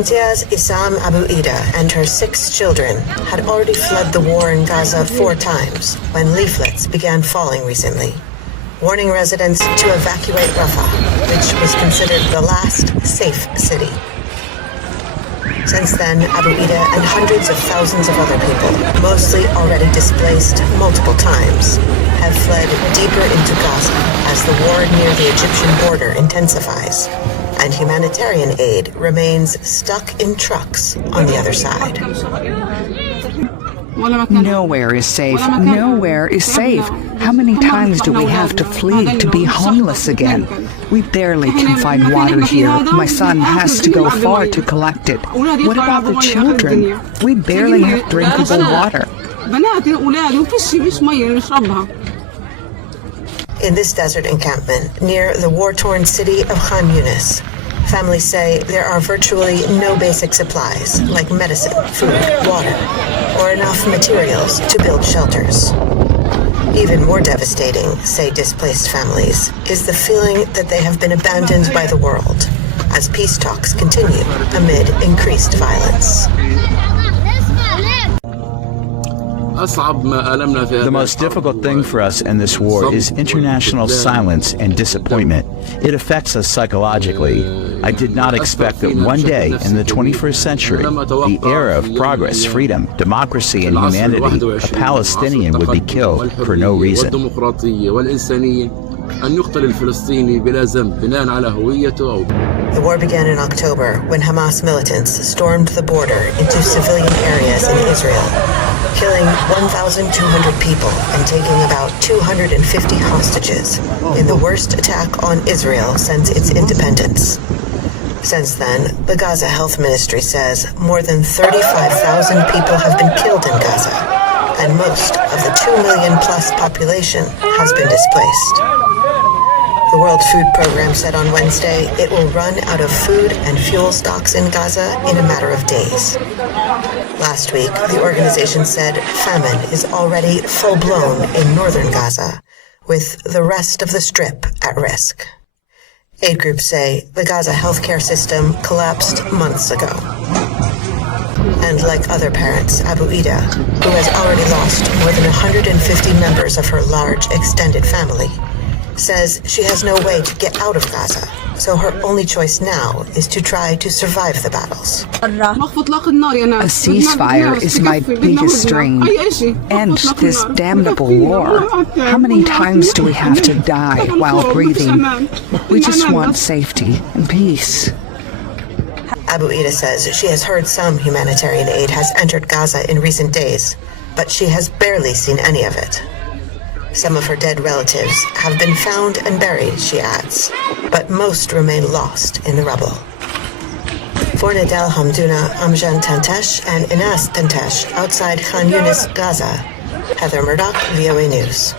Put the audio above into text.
Amjed's Issam Abu Ida and her 6 children had already fled the war in Gaza 4 times when leaflets began falling recently, warning residents to evacuate Rafah, which was considered the last safe city. Since then, Abu Ida and hundreds of thousands of other people, mostly already displaced multiple times, have fled deeper into Gaza as the war near the Egyptian border intensifies, and humanitarian aid remains stuck in trucks on the other side. Nowhere is safe. Nowhere is safe. How many times do we have to flee to be homeless again? We barely can find water here. My son has to go far to collect it. What about the children? We barely have drinkable water. In this desert encampment near the war-torn city of Khan Yunis, families say there are virtually no basic supplies like medicine, food, water, or enough materials to build shelters. Even more devastating, say displaced families, is the feeling that they have been abandoned by the world as peace talks continue amid increased violence. The most difficult thing for us in this war is international silence and disappointment. It affects us psychologically. I did not expect that one day in the 21st century, the era of progress, freedom, democracy, and humanity, a Palestinian would be killed for no reason. The war began in October when Hamas militants stormed the border into civilian areas in Israel, killing 1,200 people and taking about 250 hostages in the worst attack on Israel since its independence. Since then, the Gaza Health Ministry says more than 35,000 people have been killed in Gaza, and most of the 2 million plus population has been displaced. The World Food Program said on Wednesday it will run out of food and fuel stocks in Gaza in a matter of days. Last week, the organization said famine is already full-blown in northern Gaza, with the rest of the Strip at risk. Aid groups say the Gaza healthcare system collapsed months ago. And like other parents, Abu Ida, who has already lost more than 150 members of her large extended family, says she has no way to get out of Gaza, so her only choice now is to try to survive the battles. A ceasefire is my biggest dream. End this damnable war. How many times do we have to die while breathing? We just want safety and peace. Abu Ida says she has heard some humanitarian aid has entered Gaza in recent days, but she has barely seen any of it. Some of her dead relatives have been found and buried, she adds, but most remain lost in the rubble. For Nedal Hamdouna, Amjed Tantesh, and Enas Tantesh outside Khan Yunis, Gaza, Heather Murdock, VOA News.